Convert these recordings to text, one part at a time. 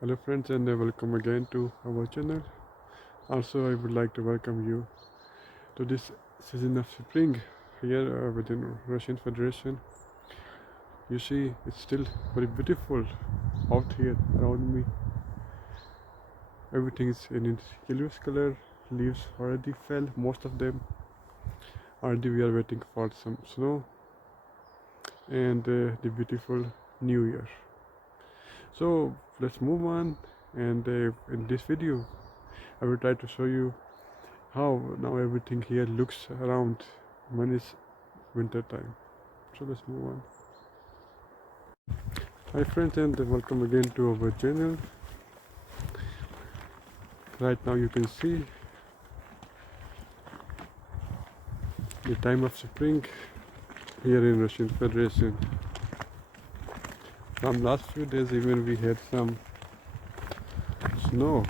Hello friends and welcome again to our channel. Also I would like to welcome you to this season of spring here within Russian Federation. You see it's still very beautiful out here around me. Everything is in its yellowish color. Leaves already fell, most of them. Already we are waiting for some snow and the beautiful new year. So let's move on, and in this video I will try to show you how now everything here looks around when it's winter time. So let's move on. Hi friends and welcome again to our channel. Right now you can see the time of spring here in Russian Federation. From last few days even we had some snow,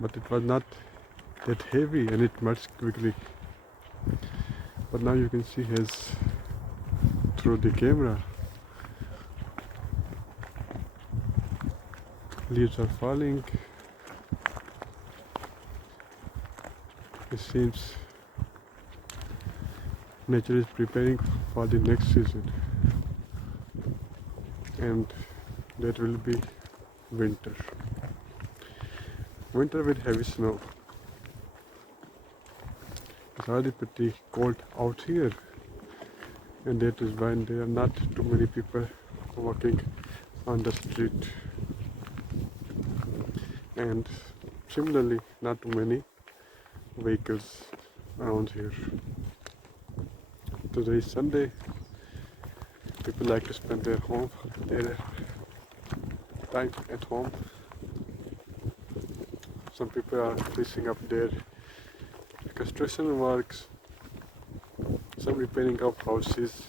but it was not that heavy and it melts quickly. But now you can see as through the camera, leaves are falling. It seems nature is preparing for the next season, and that will be winter. Winter with heavy snow. It's already pretty cold out here, and that is why there are not too many people walking on the street, and similarly not too many vehicles around here. Today is Sunday. People like to spend their time at home. Some people are finishing up their construction works, some repairing of houses,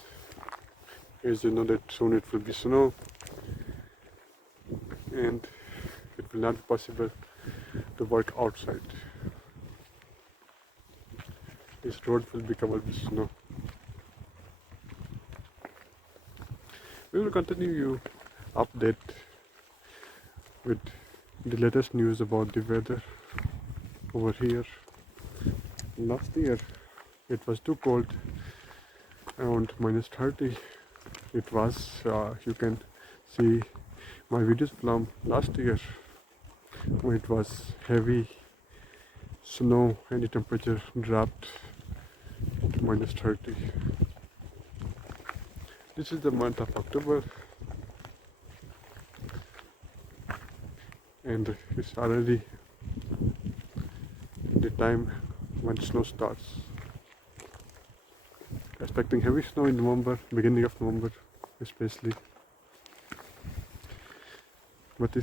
as you know that soon it will be snow and it will not be possible to work outside. This road will be covered with snow. We will continue you update with the latest news about the weather over here. Last year it was too cold, around -30. It was, you can see my videos from last year when it was heavy snow and the temperature dropped to -30. This is the month of October and it's already the time when snow starts. Expecting heavy snow in November, beginning of November especially. But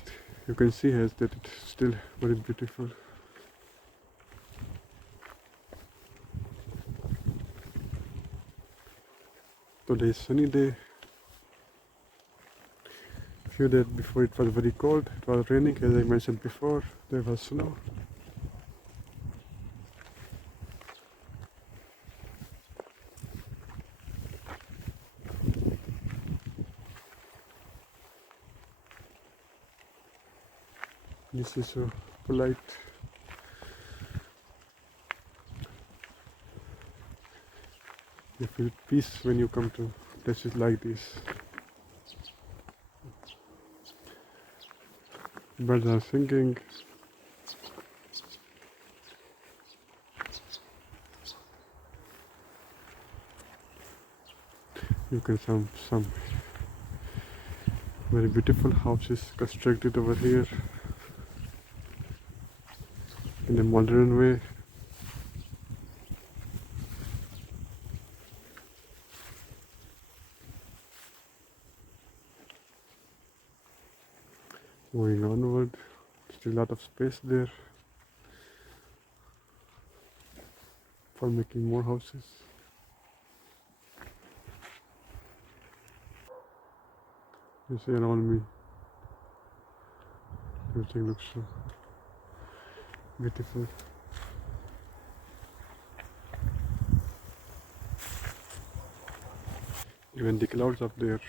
you can see here that it's still very beautiful. Today is sunny day. A few days before it was very cold, it was raining as I mentioned before, there was snow. This is so polite. You feel peace when you come to places like this. Birds are singing. You can see some very beautiful houses constructed over here in a modern way. Moving onward, still a lot of space there for making more houses. You see around me, everything looks so beautiful. Even the clouds up there.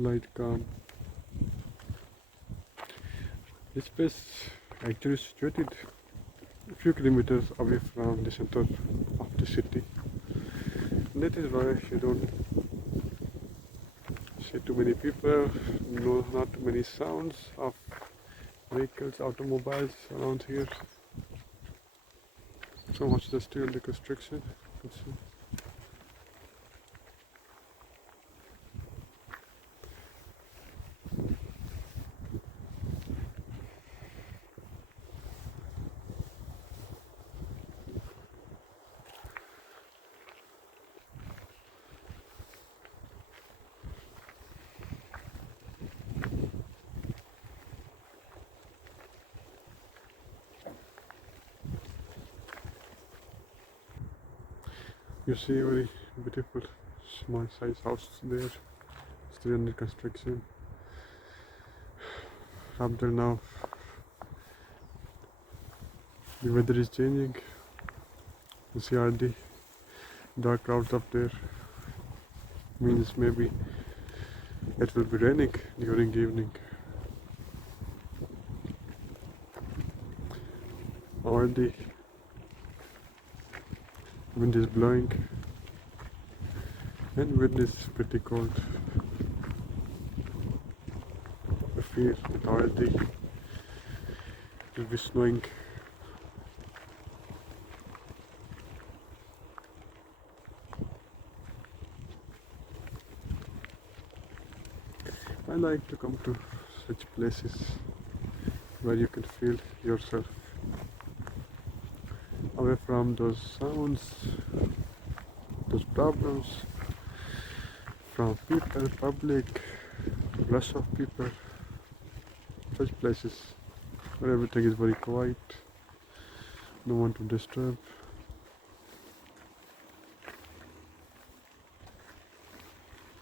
light calm. This place actually is situated a few kilometers away from the center of the city. That is why you don't see too many people, no, not too many sounds of vehicles, automobiles around here. So much is still under construction. You can see. You see a very beautiful small size house there, still under construction. Up till now, the weather is changing. You see all the dark clouds up there. Means maybe it will be raining during evening. Or the wind is blowing, and wind is pretty cold. I feel it already will be snowing. I like to come to such places where you can feel yourself away from those sounds, those problems, from people, public, rush of people. Such places where everything is very quiet, no one to disturb.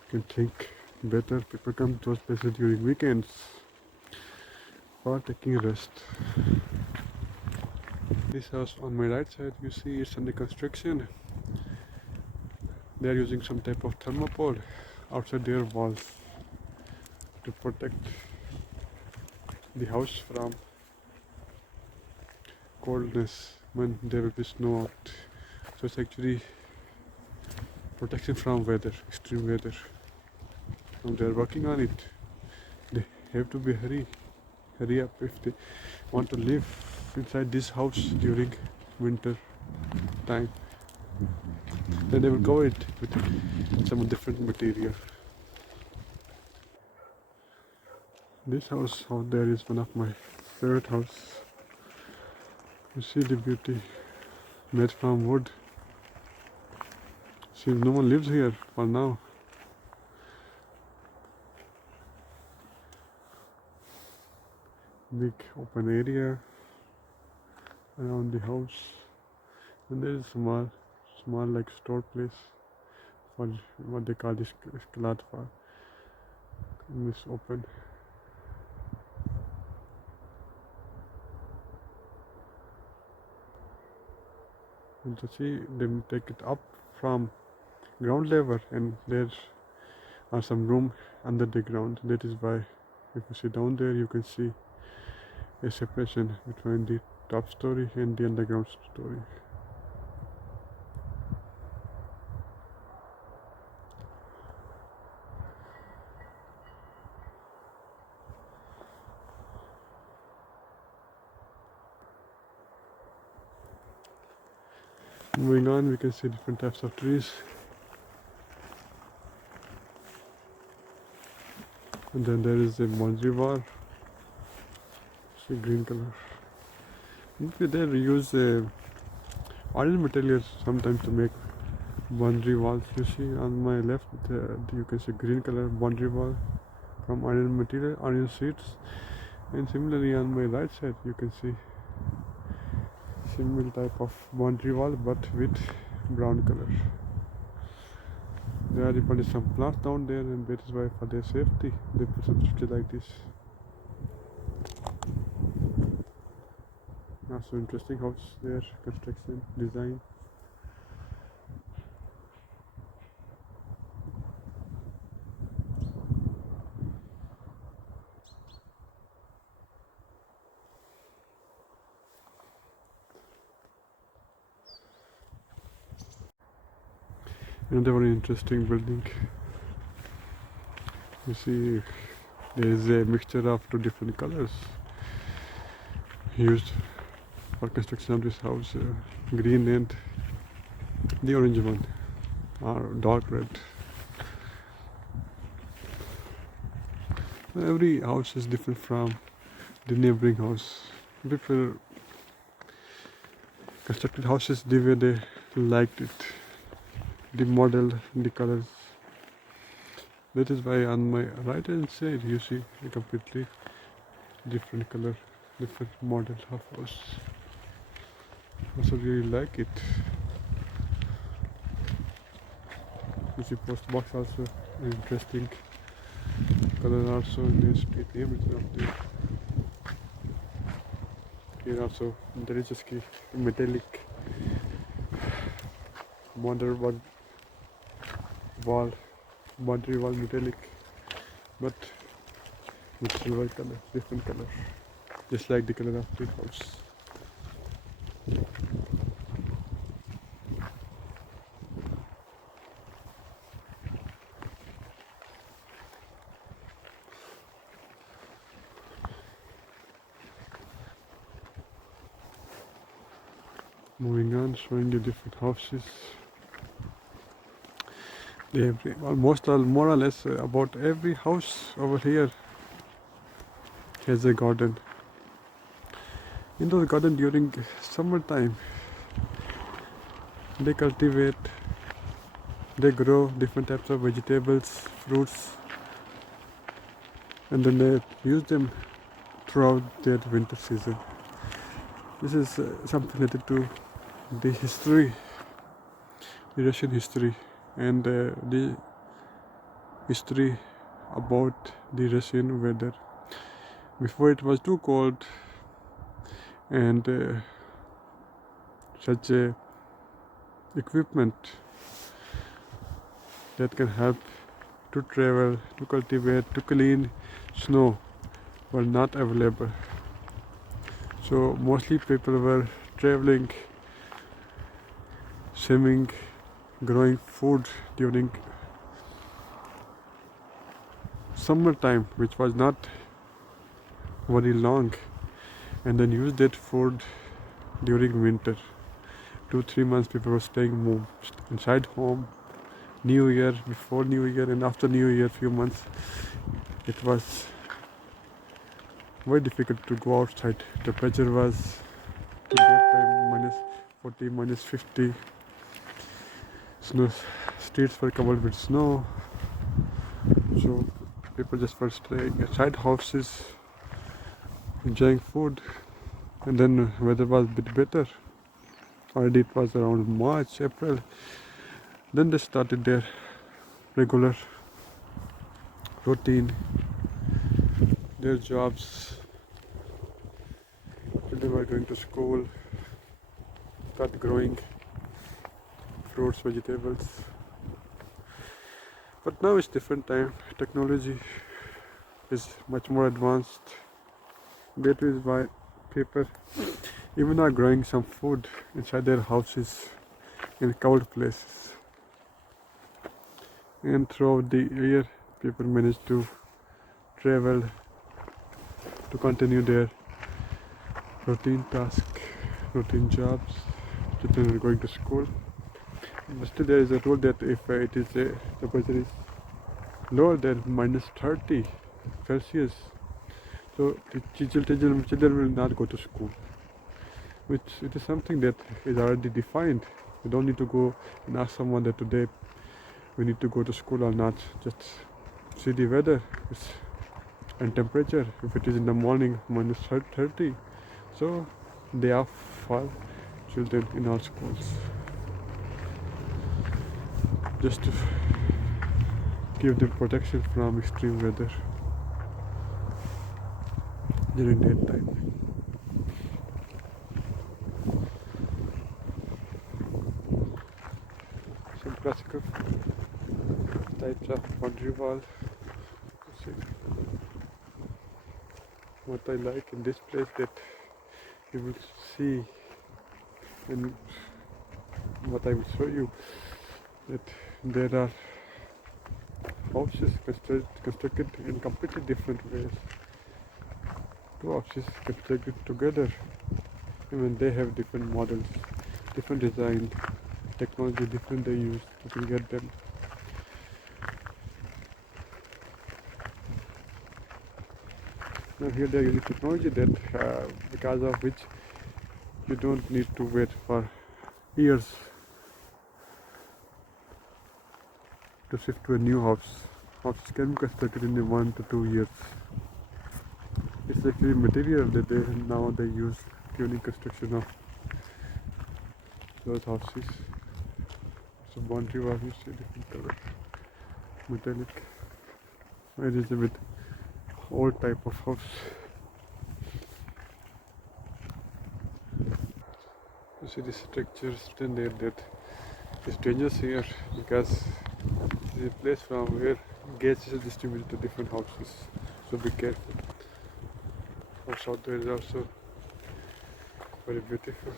You can think better. People come to those places during weekends for taking rest. This house on my right side, you see it's under construction. They are using some type of thermopole outside their walls to protect the house from coldness when there will be snow out. So it's actually protection from weather, extreme weather. And they are working on it. They have to be hurry up if they want to live inside this house during winter time. Then they will cover it with some different material. This house out there is one of my favorite house. You see the beauty, made from wood. See, no one lives here for now. Big open area around the house, and there is small like store place for what they call this cloth for. And it's open. And to see them take it up from ground level, and there are some room under the ground. That is why if you sit down there, you can see a separation between the top story and the underground story. Moving on, we can see different types of trees. And then there is a boundary wall. See, green color. They use orange materials sometimes to make boundary walls. You see on my left, you can see green color boundary wall from iron material, iron sheets. And similarly on my right side, you can see similar type of boundary wall but with brown color. There are put some plants down there, and that is why for their safety they put some structure like this. Also interesting house there, construction design. Another very interesting building. You see, there is a mixture of two different colors used for construction of this house, green and the orange one, or dark red. Every house is different from the neighboring house. People constructed houses the way they liked it, the model, the colors. That is why on my right hand side you see a completely different color, different model of house. I also really like it. You see post box also interesting color also in the street name is not there. Here also there is just a metallic boundary wall metallic, but with silver color, different color, just like the color of the house. Moving on, showing you different houses. More or less about every house over here has a garden. In those garden during summertime, they cultivate, they grow different types of vegetables, fruits, and then they use them throughout their winter season. This is something related to the history, the Russian history, and the history about the Russian weather. Before it was too cold, and such equipment that can help to travel, to cultivate, to clean snow were not available. So mostly people were traveling, swimming, growing food during summertime, which was not very long, and then use that food during winter. 2-3 months people were staying inside home. New Year, before New Year, and after New Year, few months, it was very difficult to go outside. Temperature was at that time -40, -50. Snow, streets were covered with snow, so people just were staying inside houses, enjoying food. And then weather was a bit better. Already it was around March, April. Then they started their regular routine, their jobs. Children were going to school, start growing fruits, vegetables. But now it's different time. Technology is much more advanced. That is why people even are growing some food inside their houses in cold places. And throughout the year, people manage to travel to continue their routine tasks, routine jobs. Children are going to school. But still there is a rule that if it is temperature is lower than -30 Celsius, so the children will not go to school. Which it is something that is already defined. You don't need to go and ask someone that today we need to go to school or not. Just see the weather and temperature. If it is in the morning -30, so day off for children in all schools. Just to give them protection from extreme weather during that time. Some classical types of boundary wall. What I like in this place that you will see, and what I will show you, that there are houses constructed in completely different ways. Two houses constructed together, even they have different models, different design, technology different they use to get them. Now here they are using technology that because of which you don't need to wait for years to shift to a new house. Houses can be constructed in 1 to 2 years. It's actually material that they use during construction of those houses. So boundary wall is a different color, metallic. It is a bit old type of house. You see the structure written there that it's dangerous here because this is a place from where gases are distributed to different houses. So be careful. Also, there is also very beautiful.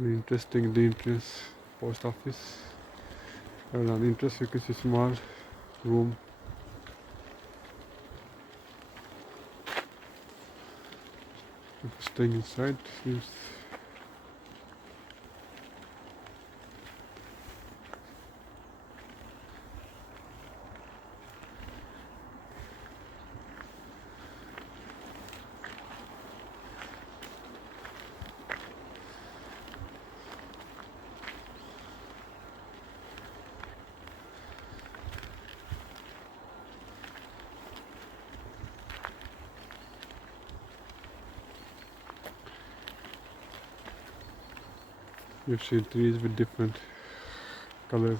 Interesting, the entrance post office. And on entrance you can see small room. Staying inside seems you've seen trees with different colors.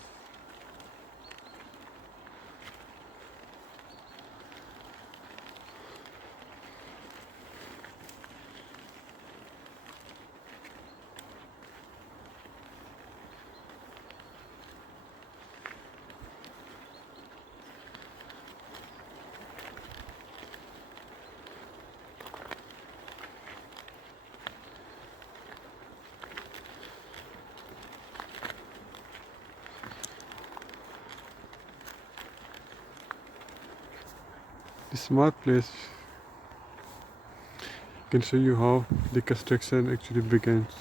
This small place can show you how the construction actually begins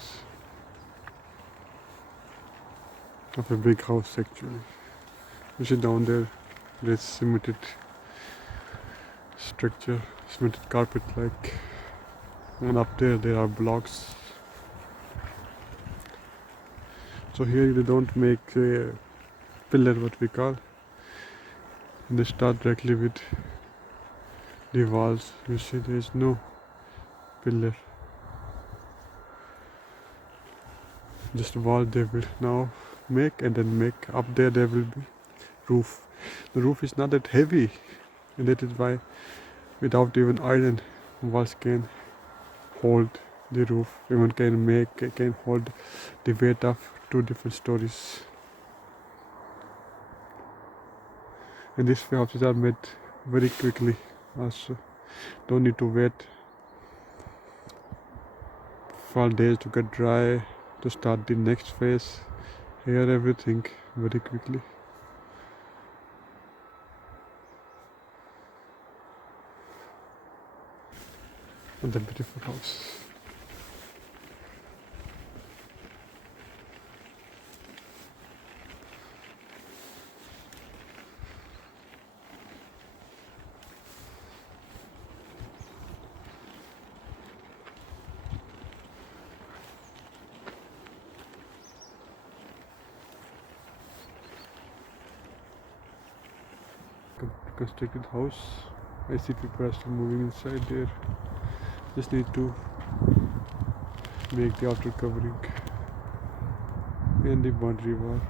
of a big house actually. You see down there's cemented structure, cemented carpet like, and up there are blocks. So here they don't make a pillar, what we call, and they start directly with the walls. You see there is no pillar, just wall they will now make, and then make up there will be roof. The roof is not that heavy, and that is why without even iron walls can hold the roof, even can hold the weight of 2 different stories. And these houses are made very quickly also. Don't need to wait for days to get dry to start the next phase. Here everything very quickly. And the beautiful house. Constructed house. I see people are still moving inside there. Just need to make the outer covering and the boundary wall.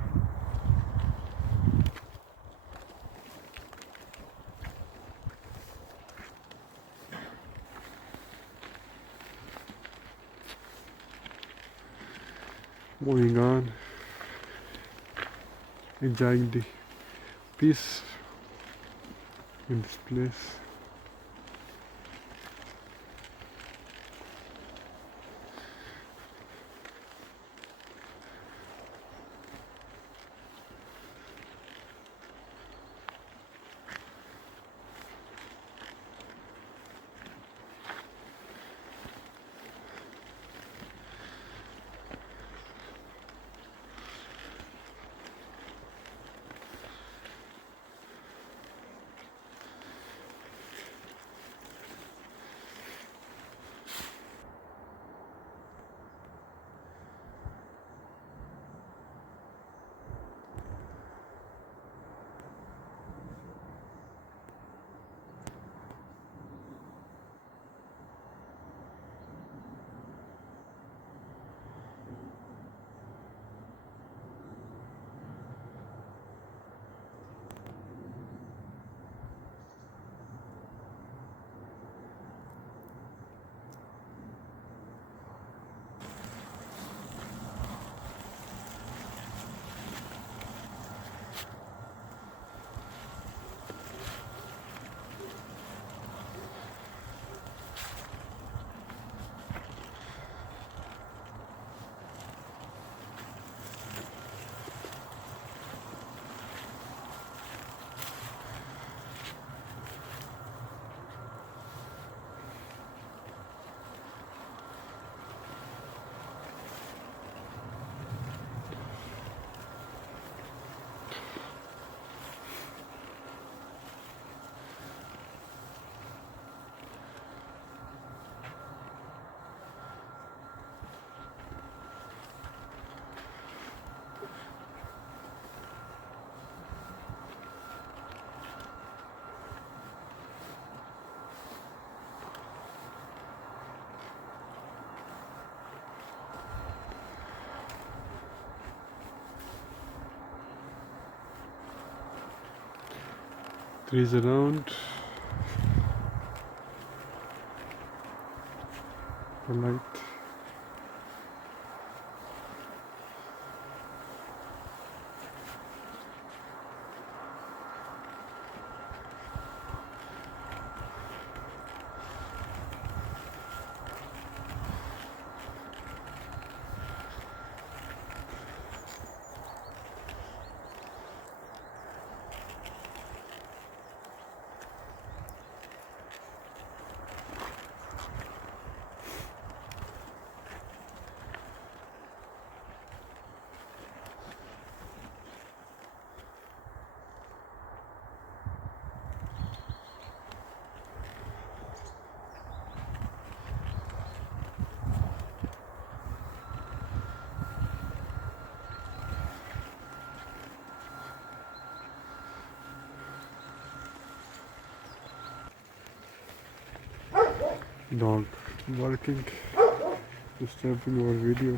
moving on, enjoying the peace in this place. Trees around, the light. Dog barking, disturbing our video.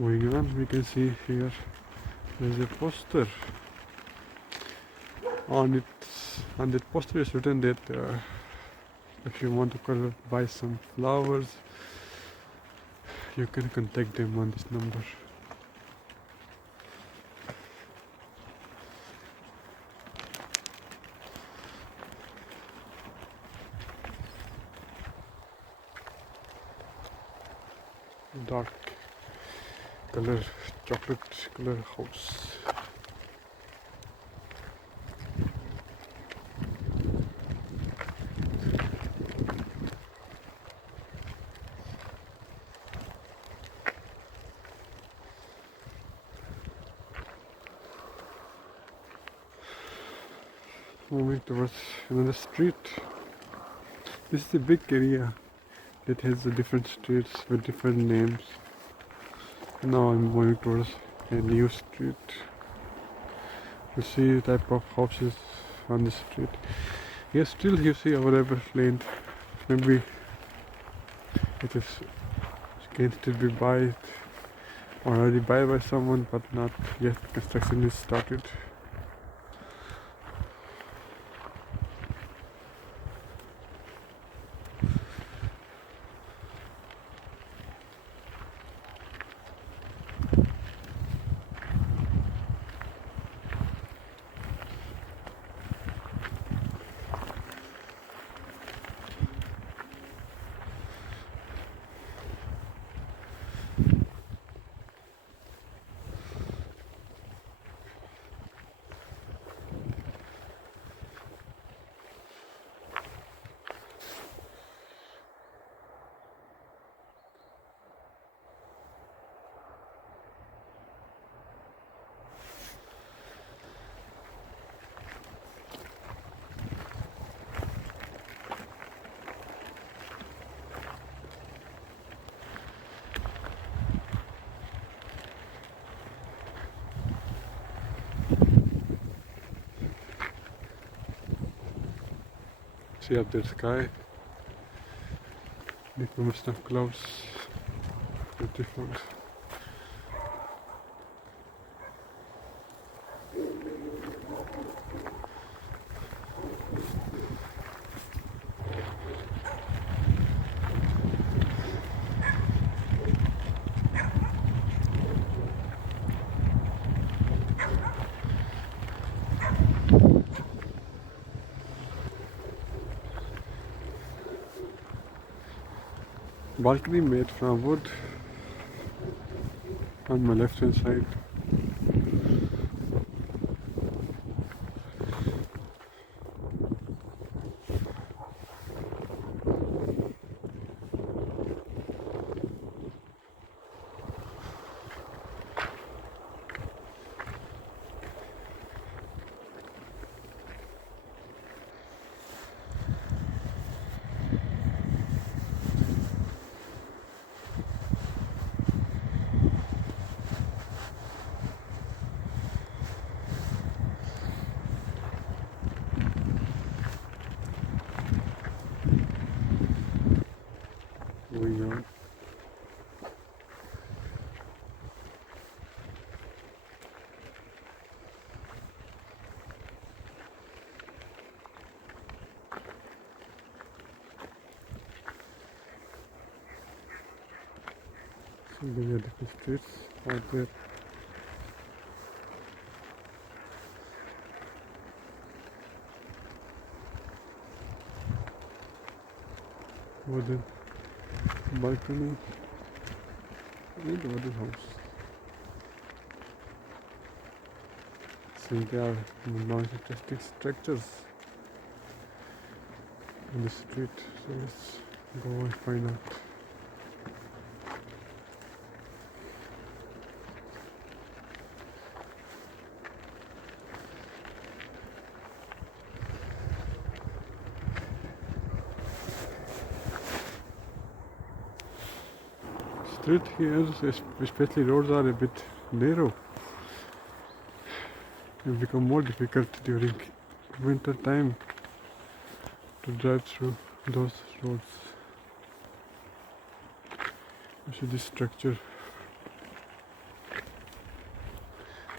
Moving on, we can see here there's a poster. On that poster is written that if you want to buy some flowers, you can contact them on this number. Dark color, chocolate color house. moving towards another street. This is a big area that has different streets with different names. Now I'm moving towards a new street. You see the type of houses on the street. Yes, still you see our airplane. Maybe it is can still be buy already by someone, but not yet. Construction is started. See up the sky. Big of clouds. Beautiful. Balcony made from wood on my left hand side. Moving on. So these are different streets out there. Wooden balcony and wooden house. So there are now interesting structures in the street. So let's go and find out. Street here, especially roads, are a bit narrow. It become more difficult during winter time to drive through those roads. You see this structure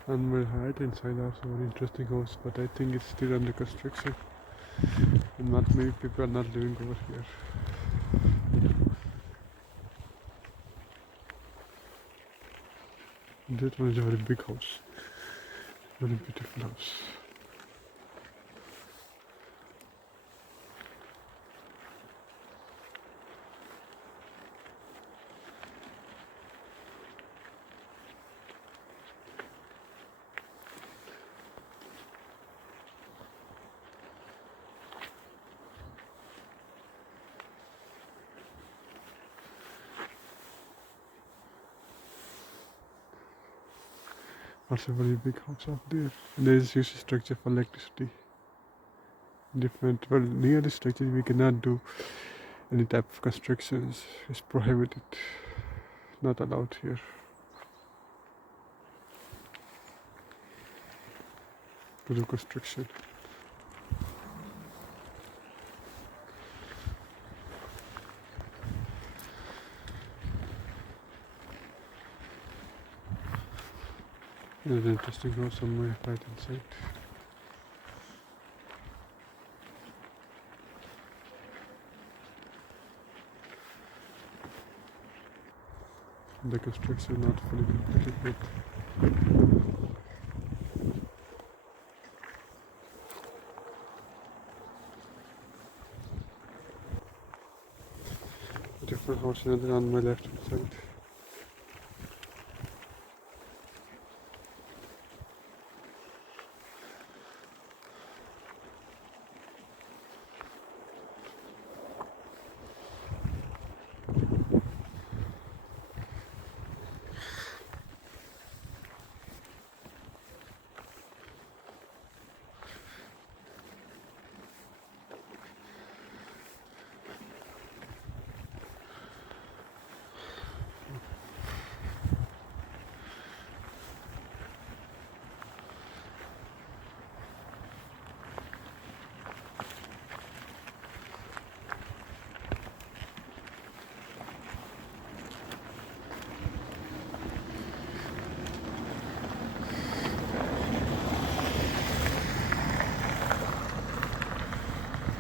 on my right hand side, also very interesting house, but I think it's still under construction and not many people are not living over here. That one is a very big house, very beautiful house. Also very big house up there. There is huge structure for electricity. different. Well, near the structure we cannot do any type of constructions. It's prohibited, not allowed here. To do construction. There's an interesting house somewhere right inside. The construction not fully completed yet. Different house another on my left hand side.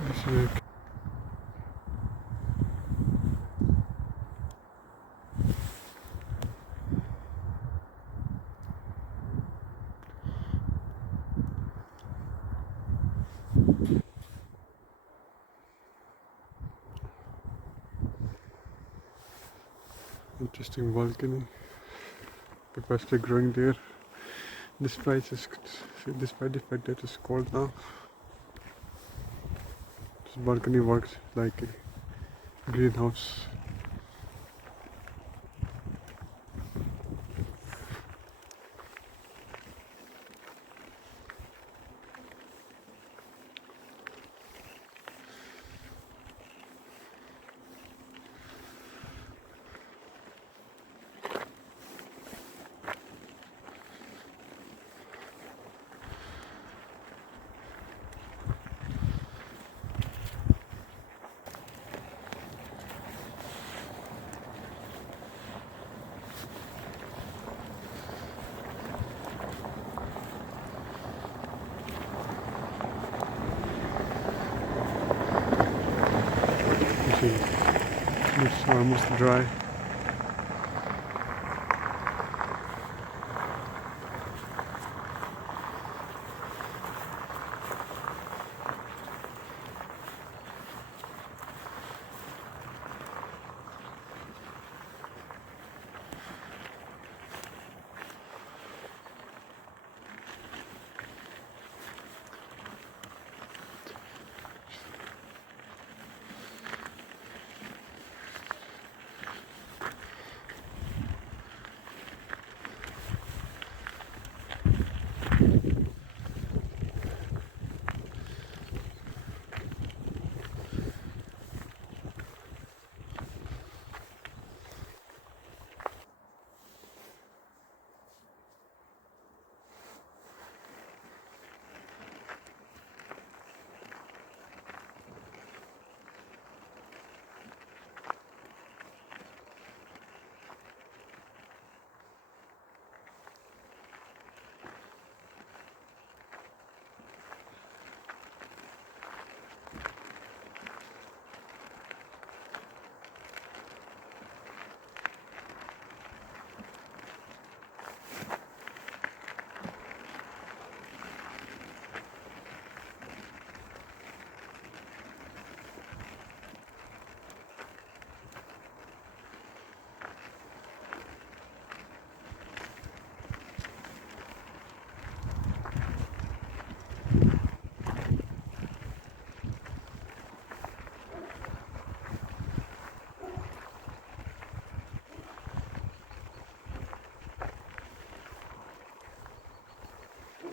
This way. Interesting balcony. People are still growing there. Despite the fact that it's cold now, this balcony works like a greenhouse. You see, it's almost dry.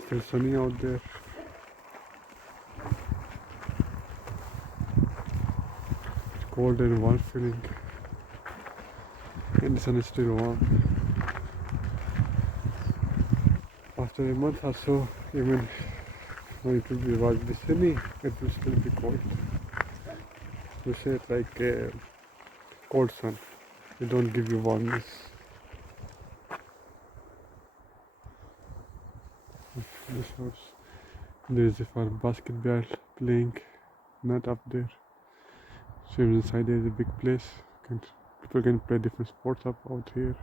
Still sunny out there. cold and warm feeling, and the sun is still warm. After a month or so, even when it will be sunny, it will still be cold. We say it like a cold sun. It don't give you warmness. This house. There is a for basketball playing net up there. So inside there is a big place. People can play different sports out here.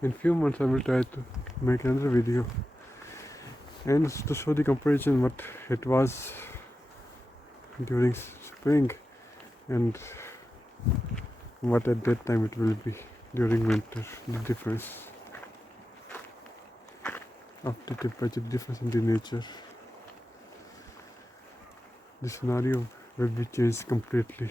In few months I will try to make another video and to show the comparison what it was during spring and what at that time it will be during winter, the difference of the temperature difference in the nature. The scenario will be changed completely.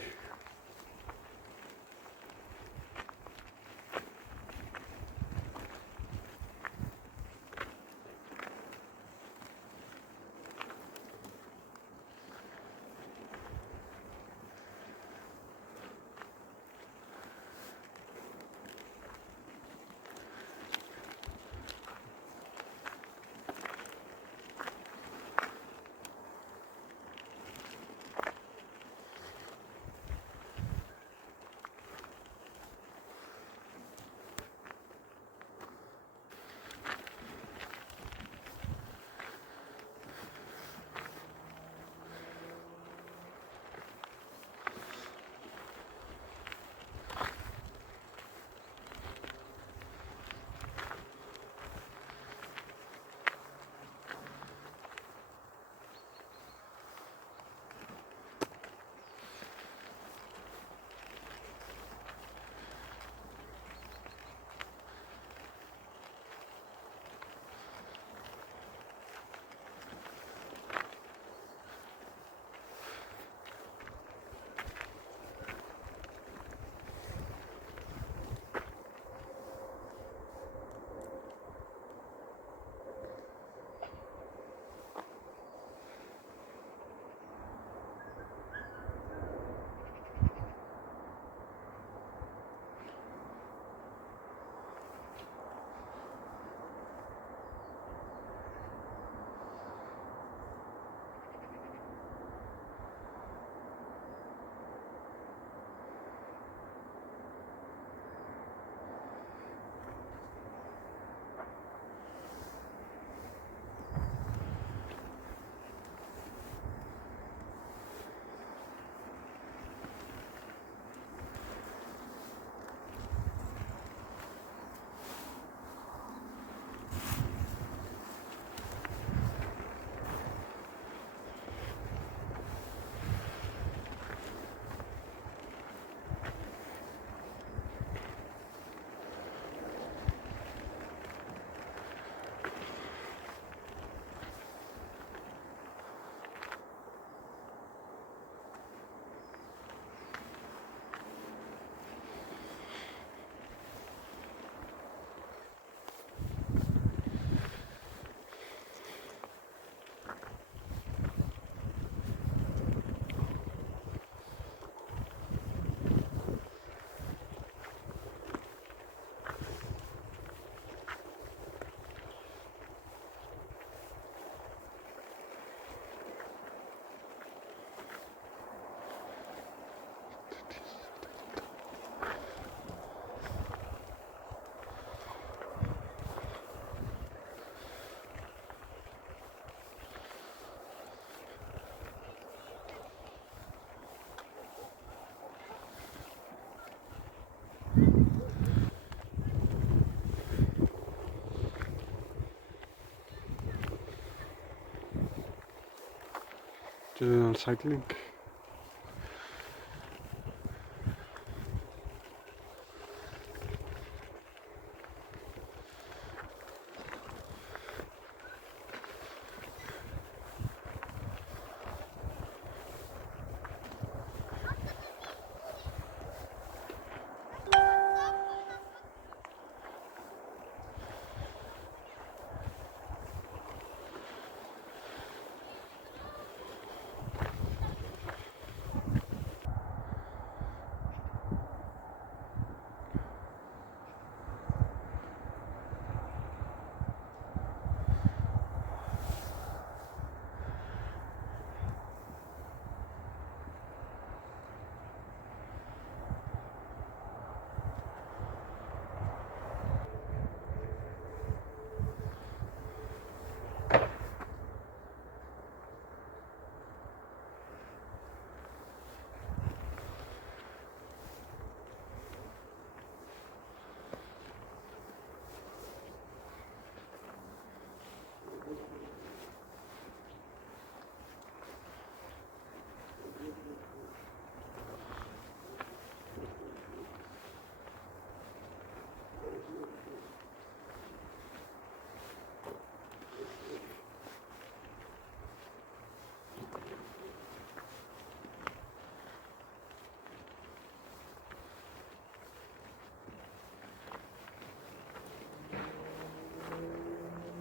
children are cycling.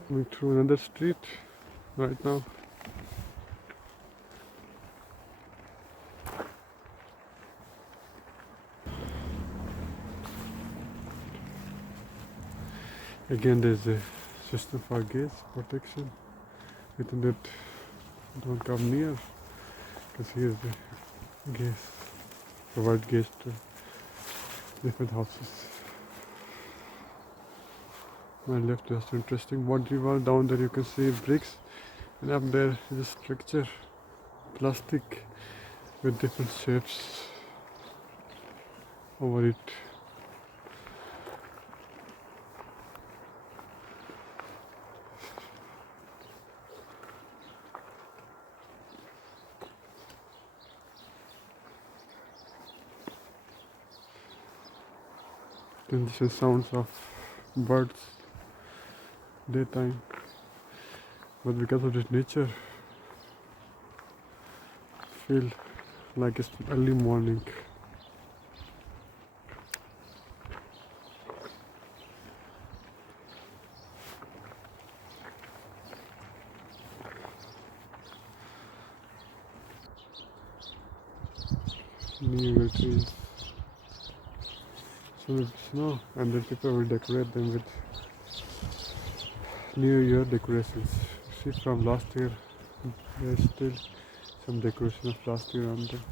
Going through another street right now. Again, there's a system for gas protection. Within that, don't come near, because here's the gas, provide gas to different houses. My left is interesting body wall. Down there you can see bricks, and up there is a structure, plastic with different shapes over it. Then this is sounds of birds daytime, but because of this nature, feel like it's early morning. New Year trees, so with snow, and then people will decorate them with New Year decorations. See, from last year, there's still some decoration of last year on them.